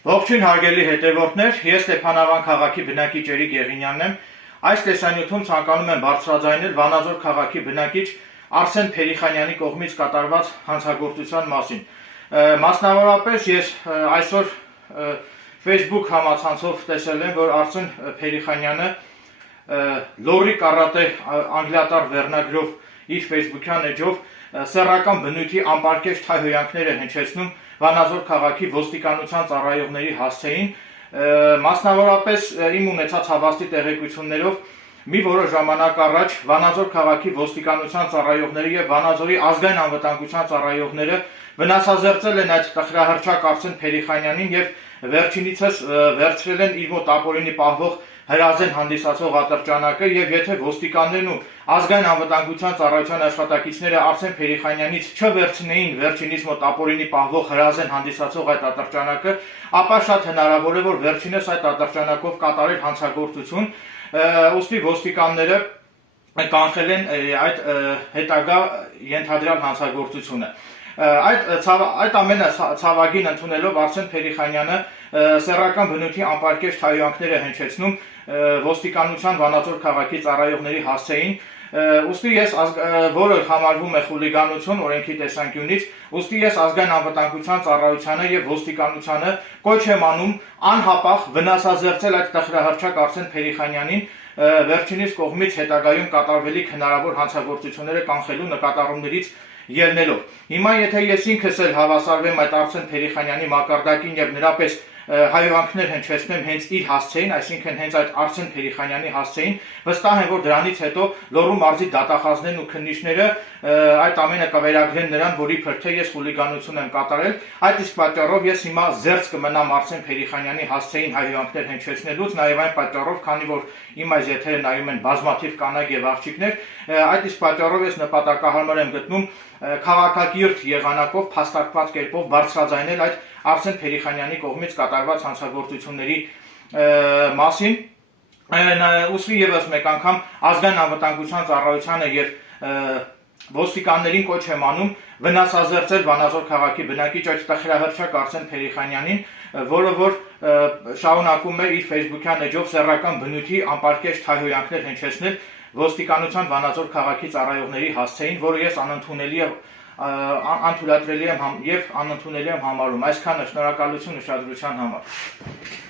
Ողջույն հարգելի հետևորդներ, ես Ստեփանավան քաղաքի բնակիչ Էրիկ Եղինյանն եմ։ Այս տեսանյութում ցանկանում եմ բարձրաձայնել Վանաձոր քաղաքի բնակիչ Արսեն Փերիխանյանի կողմից կատարված հանցագործության մասին։ Մասնավորապես ես այսօր Facebook համացանցով տեսել եմ, որ Արսեն Փերիխանյանը լորի կարատե անգլիատար վերնագրով իր Facebook-յան էջով սեռական բնույթի անպարկեշտ հայհոյանքներ է հնչեցնում Վանաձոր քաղաքի ոստիկանության ծառայողների հասցեին, մասնավորապես իմ ունեցած հավաստի տեղեկություններով մի որոշ ժամանակ առաջ Վանաձոր քաղաքի ոստիկանության ծառայողները եւ Վանաձորի ազգային անվտանգության ծառայողները վնասազերծել են այդ տխրահռչակ Արսեն Փերիխանյանին եւ վերջինիցս վերցրել են իր մոտ ապօրինի պահվող հրազեն հանդիսացող ատրճանակը եւ եթե ոստիկաններն ու ազգային անվտանգության ծառայության աշխատակիցները Արսեն Փերիխանյանից չվերցնեին վերջինիս մոտ ապօրինի պահվող հրազեն հանդիսացող այդ ատրճանակը, ապա շատ հնարավոր է որ վերջինս այդ ատրճանակով կատարել հանցագործություն, ուստի ոստիկանները կանխել են այդ հետագա ենթադրյալ հանցագործությունը։ Այդ ամենը ցավագին ընդունելով Արսեն Փերիխանյանը սեռական բնույթի անպարկեշտ հայհոյանքներ է հնչեցնում ոստիկանության Վանաձոր քաղաքի ծառայողների հասցեին, ուստի ես որը համարվում է խուլիգանություն օրենքի տեսանկյունից, ուստի ես ազգային անվտանգության ծառայությանը եւ ոստիկանությանը կոչ եմ անում անհապաղ վնասազերծել այդ տխրահռչակ Արսեն Փերիխանյանին վերջինիս կողմից հետագայում կատարվելիք հնարավոր հանցագործությունները կանխելու նկատառումներից ելնելով։ Հիմա եթե ես ինքս էլ հավասարվեմ այդ Արսեն Փերիխանյանի մակարդակին եւ նրա պես հայհոյանքներ հնչեցնեմ հենց իր հասցեին, այսինքն հենց այդ Արսեն Փերիխանյանի հասցեին, վստահ եմ որ դրանից հետո Լոռու մարզի դատախազներն ու քննիչները այդ ամենը կվերագրեն նրան, որ իբր թե ես խուլիգանություն եմ կատարել, այդ իսկ պատճառով ես հիմա զերծ կմնամ Արսեն Փերիխանյանի հասցեին հայհոյանքներ հնչեցնելուց, նաեւ այն պատճառով, քանի որ իմ այս եթերը նայում են բազմաթիվ կանայք եւ աղջիկներ, այդ իսկ պատճառով ես նպատակահարմար եմ գտնում քաղաքակիրթ եղանակով փաստարկված կերպով բարձրաձայնել այդ Արսեն Փերիխանյանի կողմից կատարված հանցագործությունների մասին, ուստի եւս մեկ անգամ ազգային անվտանգության ծառայությանը եւ ոստիկաններին կոչ եմ անում վնասազերծել Վանաձոր քաղաքի բնակիչ այդ տխրահռչակ Արսեն Փերիխանյանին, որը որ շարունակում է իր Facebook-յան էջով սեռական բնույթի անպարկեշտ հայհոյանքներ հնչեցնել ոստիկանության Վանաձոր քաղաքի ծառայողների հասցեին, որը ես անընդունելի անթույլատրելի եմ եւ անընդունելի եմ համարում։ Այսքանը, շնորհակալություն ուշադրության համար։